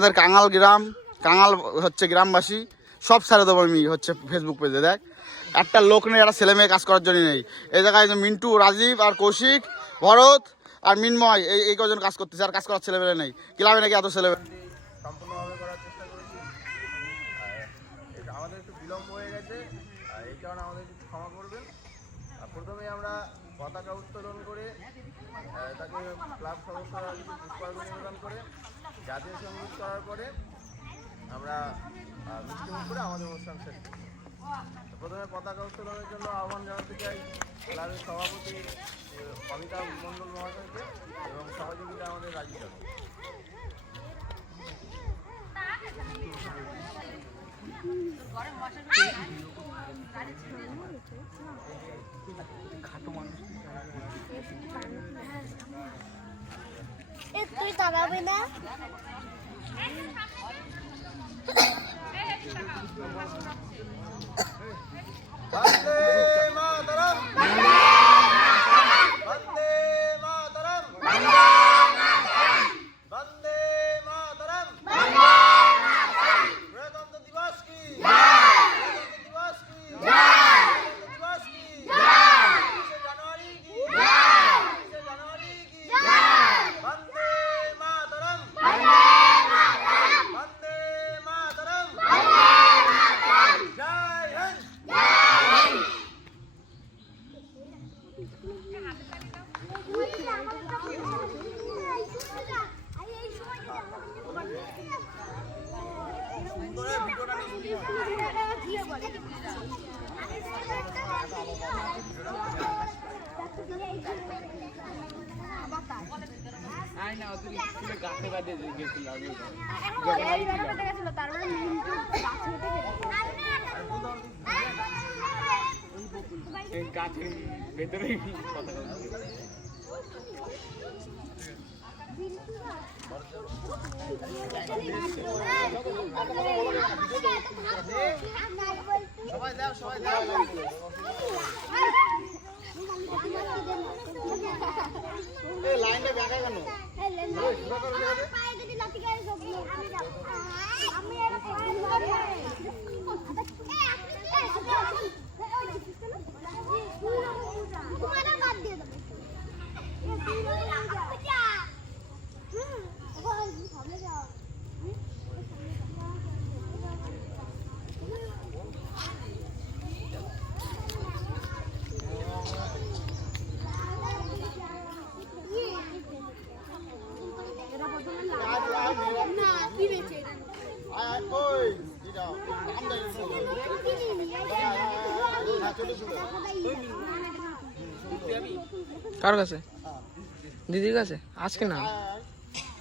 আমাদের কাঙাল গ্রাম, কাঙাল হচ্ছে গ্রামবাসী সব ছেড়ে দেবো আমি হচ্ছে ফেসবুক পেজে। দেখ একটা লোক নেই, একটা ছেলে মেয়ে কাজ করার জন্য নেই। এই জায়গায় মিন্টু, রাজীব আর কৌশিক, ভরত আর মিনময় এই কজন কাজ করতেছে, আর কাজ করার ছেলেমেয়ে নেই। ক্লাবে নাকি এত ছেলেমেয়ে। সম্পূর্ণভাবে করার চেষ্টা করেছি। আমাদের একটু বিলম্ব হয়ে গেছে, এই কারণে আমাদের কিছু ক্ষমা করবেন। প্রথমে আমরা পতাকা উত্তোলন করে তাকে ক্লাব সদস্যরা কিছু পুষ্পার্ঘ্য নিবেদন করে জাতীয় সঙ্গীত করার পরে আমরা মিষ্টিমুখ করে আমাদের অনুষ্ঠান শেষ করি। প্রথমে পতাকা উত্তোলনের জন্য আহ্বান জানাতে চাই ক্লাবের সভাপতি অমিতাভ মণ্ডল মহাশয়কে এবং সহযোগিতা আমাদের রাজীব। তুই দাঁড়াবি না? গাছের ভেতরে পতাকা সবাই দাও, সবাই দাও। লাইনটা দেখা কেন? কার কাছে? দিদির কাছে? আজকে না,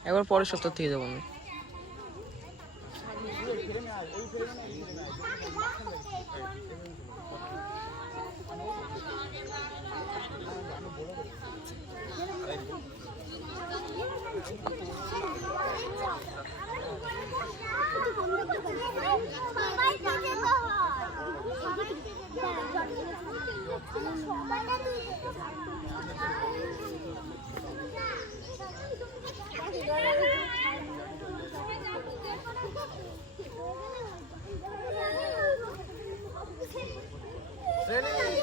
একবার পরের সপ্তাহ থেকে যাবো আমি।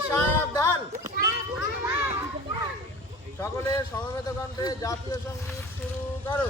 সাবধান, সকলে সমবেত কণ্ঠে জাতীয় সঙ্গীত শুরু করো।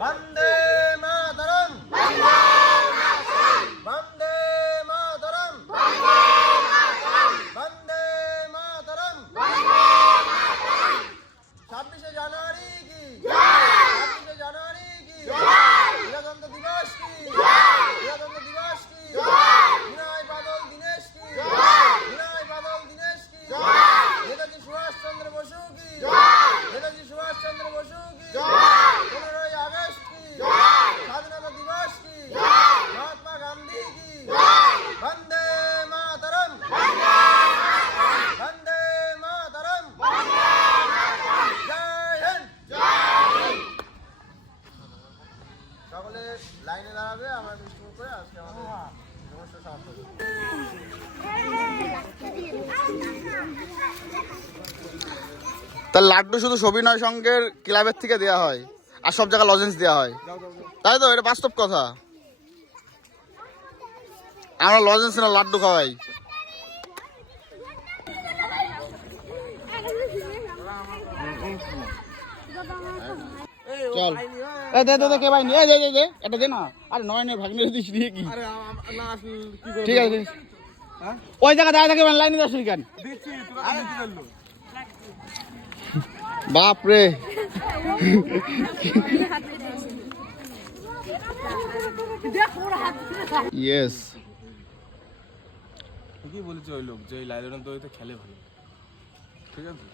বন্দে মাতরম বন্দে মাতরম বন্দে মাতরম 26শে জানুয়ারি কি 26শে জানুয়ারি কি প্রজাতন্ত্র দিবস কি প্রজাতন্ত্র দিবস কি বিনয় বাদল দীনেশ কি বিনয় বাদল দীনেশ কি নেতাজি সুভাষচন্দ্র বসু কি নেতাজি সুভাষচন্দ্র বসু কি 15ই আগস্ট কি স্বাধীনতা দিবস কি মহাত্মা গান্ধী কি বন্দে মাতরম বন্দে মাতরম জয় হিন্দ সকলে লাইনে দাঁড়াবে আমরা শুরু করে আজকে আমাদের সমস্যা সমাপ্ত করব। তার লাড্ডু শুধু সবিনয় সঙ্গের ক্লাবের থেকে দেওয়া হয় আর সব জায়গায় লজেন্স দেওয়া হয়, তাই তো? এটা বাস্তব কথা। আমরা লজেন্স না লাড্ডু খাওয়াই। চল দে দে দে কে ভাই নিয়ে দে দে দে এটা দে না। আরে নয় নয় ভাগিয়ে দিস দিয়ে কি ঠিক আছে ওই জায়গা দাঁড়িয়ে থাকে লাইনে যাস কেন? বাপ রে ইয়েস কি বলেছে ওই লোক যে এই লাইলন তো খেলে ভালো, ঠিক আছে।